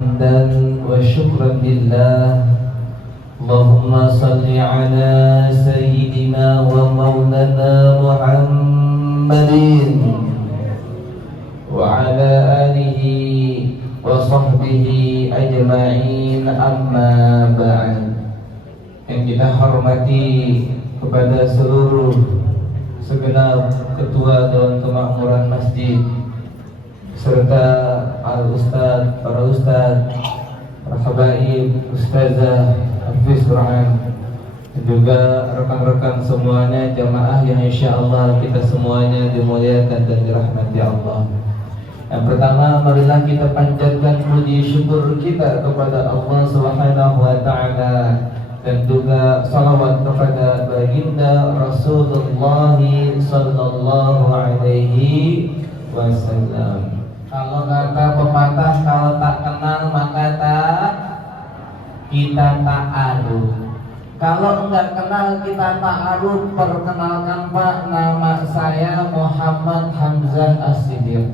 حمدا وشكرا لله. اللهم صل على سيدنا ومولانا محمد وعلى آله وصحبه أجمعين. Amma ba'd. Yang kita hormati kepada segenap ketua Dewan Kemakmuran Masjid serta al-ustadz, para ustadz, para habaib, ustazah, hafiz Quran, dan juga rekan-rekan semuanya, jamaah yang insyaallah kita semuanya dimuliakan dan dirahmati Allah. Yang pertama, marilah kita panjatkan puji syukur kita kepada Allah Subhanahu wa taala dan juga salawat kepada baginda Rasulullah sallallahu alaihi wasallam. Kalau kata pepatah, kalau tak kenal maka kita tak aruf. Kalau enggak kenal kita tak aruf. Perkenalkan Pak, nama saya Muhammad Hamzah As-Siddiq.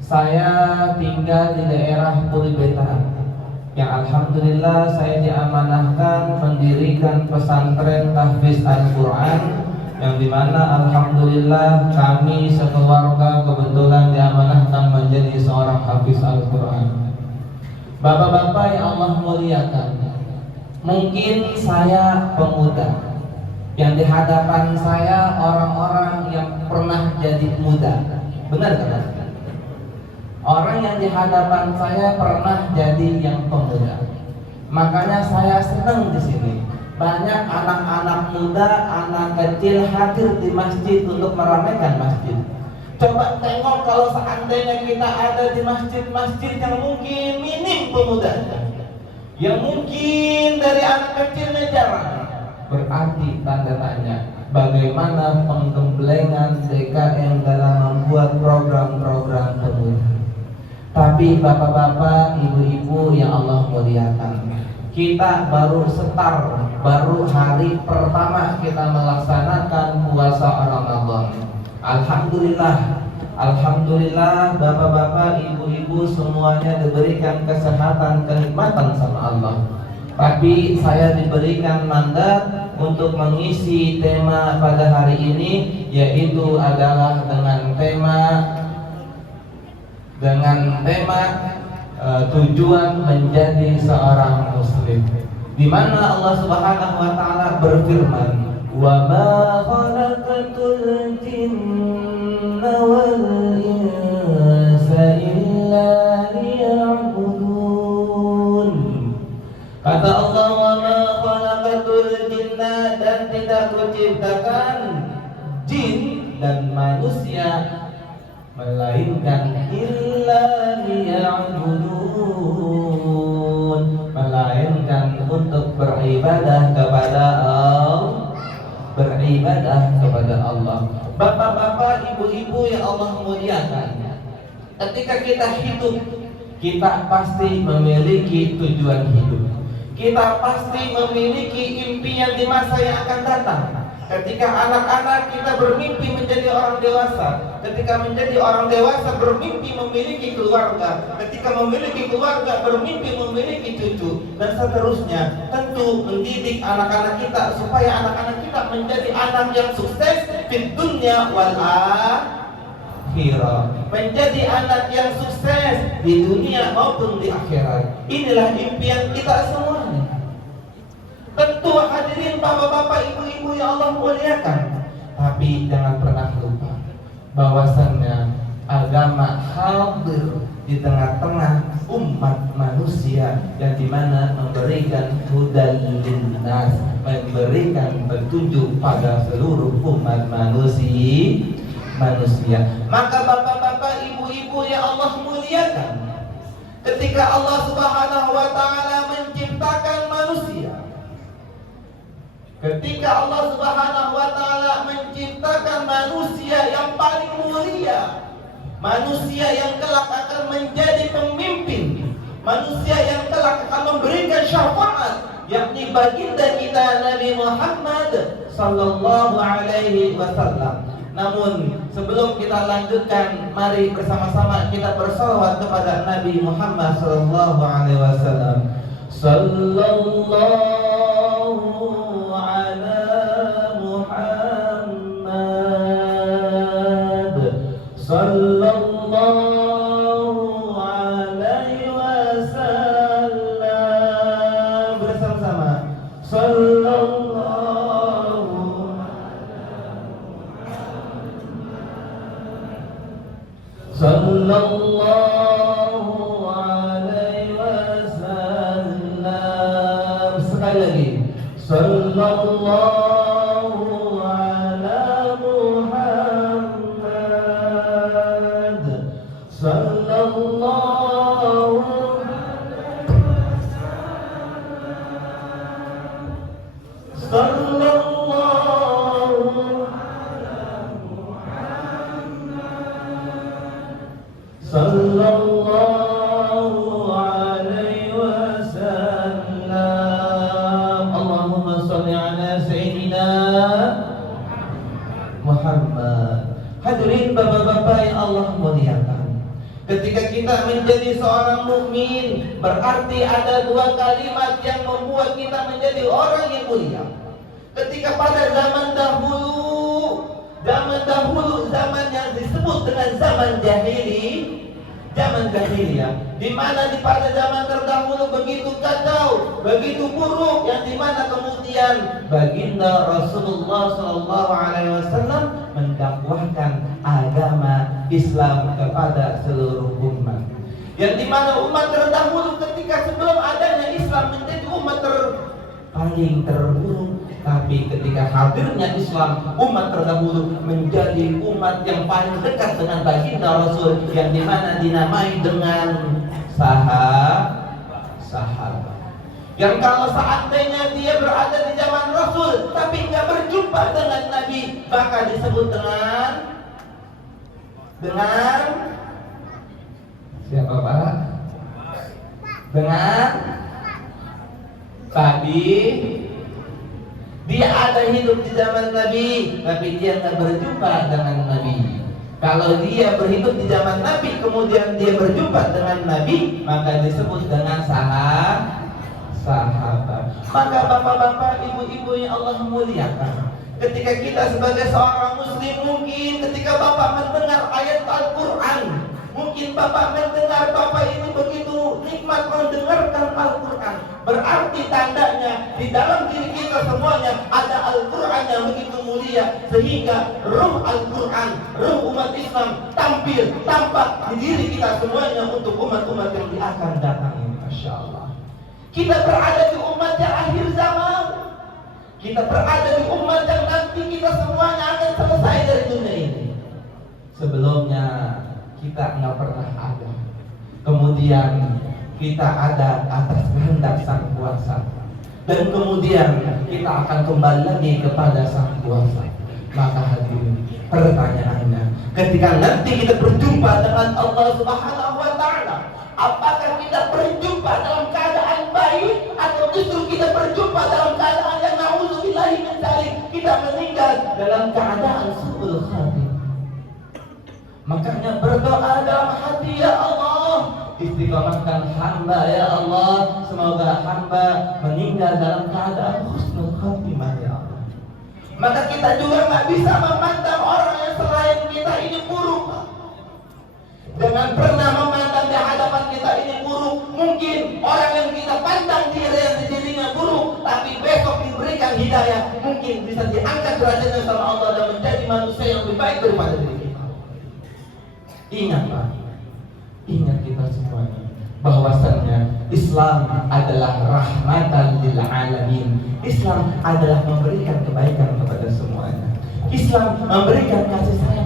Saya tinggal di daerah Puribeta, yang alhamdulillah saya diamanahkan mendirikan pesantren tahfiz Al-Quran, yang dimana alhamdulillah kami sekeluarga kebetulan diamanahkan menjadi seorang hafiz Al-Quran. Bapak-bapak yang Allah muliakan, mungkin saya pemuda, yang di hadapan saya orang-orang yang pernah jadi muda. Benar kan? Orang yang di hadapan saya pernah jadi yang pemuda. Makanya saya senang di sini. Banyak anak-anak muda, anak kecil hadir di masjid untuk meramaikan masjid. Coba tengok kalau seandainya kita ada di masjid-masjid yang mungkin minim pemudanya, yang mungkin dari anak kecilnya jarang, berarti tanda tanya bagaimana penggemblengan DKM dalam membuat program-program pemuda. Tapi bapak-bapak, ibu-ibu yang Allah muliakan, kita baru hari pertama kita melaksanakan puasa Ramadan. Alhamdulillah bapak-bapak, ibu-ibu semuanya diberikan kesehatan, kenikmatan sama Allah. Tapi saya diberikan mandat untuk mengisi tema pada hari ini, yaitu adalah dengan tema tujuan menjadi seorang muslim, di mana Allah Subhanahu wa taala berfirman, "Wa ma khalaqatul jinna wal insa illa liya'budun." Kata Allah, "Wa ma khalaqatul jinna," dan tidak kuciptakan jin dan manusia melainkan illa liya'budun, melainkan untuk beribadah kepada Allah. Bapak-bapak, ibu-ibu yang Allah muliakan, ketika kita hidup, kita pasti memiliki tujuan hidup. Kita pasti memiliki impian di masa yang akan datang. Ketika anak-anak kita bermimpi menjadi orang dewasa, ketika menjadi orang dewasa bermimpi memiliki keluarga, ketika memiliki keluarga bermimpi memiliki cucu, dan seterusnya. Tentu mendidik anak-anak kita supaya anak-anak kita menjadi anak yang sukses di dunia wal akhirah, menjadi anak yang sukses di dunia maupun di akhirat. Inilah impian kita semuanya. Tentu hadirin bapak-bapak, ibu-ibu yang Allah muliakan. Tapi jangan pernah lupa bahwasannya agama hadir di tengah-tengah umat manusia, yang dimana memberikan hudal linnas, memberikan petunjuk pada seluruh umat manusia. Maka bapak-bapak, ibu-ibu yang Allah muliakan, ketika Allah Subhanahu wa taala menciptakan manusia, ketika Allah Subhanahu wa taala menciptakan manusia yang paling mulia, manusia yang kelak akan menjadi pemimpin, manusia yang kelak akan memberikan syafaat, yakni baginda kita Nabi Muhammad sallallahu alaihi wasallam. Namun sebelum kita lanjutkan, mari bersama-sama kita bersalawat kepada Nabi Muhammad sallallahu alaihi wasallam. Sallallahu ala Muhammad, sallallahu alaihi wasallam. Bersama-sama, sallallahu sallallahu alaihi wasallam. Sekali lagi, sallallahu ala Muhammad, sallallahu sallallahu sallallahu alaihi wasallam. Allahumma shalli ala sayyidina Muhammad. Hadirin bapak-bapak yang Allah muliakan, ketika kita menjadi seorang mukmin, berarti ada dua kalimat yang membuat kita menjadi orang yang mulia. Ketika pada zaman dahulu, zaman yang disebut dengan zaman jahiliyah, di mana di pada zaman terdahulu begitu kacau, begitu buruk, yang di mana kemudian baginda Rasulullah sallallahu alaihi wasallam mendakwahkan agama Islam kepada seluruh umat. Yang di mana umat terdahulu ketika sebelum adanya Islam menjadi umat paling terburuk, tapi ketika hadirnya Islam, umat terdahulu menjadi umat yang paling dekat dengan baginda Rasul, yang dimana dinamai dengan sahabat. Yang kalau seandainya dia berada di zaman Rasul tapi nggak berjumpa dengan Nabi, maka disebut dengan siapa Pak? Dengan tadi dia ada hidup di zaman Nabi, tapi dia nggak berjumpa dengan Nabi. Kalau dia berhidup di zaman Nabi, kemudian dia berjumpa dengan Nabi, maka disebut dengan sahabat. Maka bapak-bapak, ibu-ibu yang Allah muliakan, ketika kita sebagai seorang muslim, mungkin ketika bapak mendengar ayat Al-Quran, mungkin bapak mendengar, bapak ini begitu nikmat mendengarkan Al-Quran, berarti tandanya di dalam diri kita semuanya ada Al-Quran yang begitu mulia, sehingga ruh Al-Quran, ruh umat Islam tampak di diri kita semuanya untuk umat-umat yang akan datang ini. Masya Allah, kita berada di umat yang akhir zaman, kita berada di umat yang nanti kita semuanya akan selesai dari dunia ini. Sebelumnya kita nggak pernah ada, kemudian kita ada atas kehendak Sang Kuasa, dan kemudian kita akan kembali lagi kepada Sang Kuasa. Maka hadirin, pertanyaannya, ketika nanti kita berjumpa dengan Allah Subhanahu wa Ta'ala, apakah kita berjumpa dalam keadaan baik, atau justru kita berjumpa dalam keadaan yang na'udzubillahi min dzalik, kita meninggal dalam keadaan su'ul khatimah? Makanya berdoa dalam hati, ya Allah, istiqamahkan hamba ya Allah, semoga hamba meninggal dalam keadaan husnul khatimah ya Allah. Maka kita juga nggak bisa memandang orang yang selain kita ini buruk. Jangan pernah memandang di hadapan kita ini buruk. Mungkin orang yang kita pandang dirinya buruk, tapi besok diberikan hidayah, mungkin bisa diangkat derajatnya sama Allah dan menjadi manusia yang lebih baik daripada diri kita. Ingat Pak, ingat kita semuanya, bahwasannya Islam adalah rahmatan lil alamin. Islam adalah memberikan kebaikan kepada semuanya. Islam memberikan kasih sayang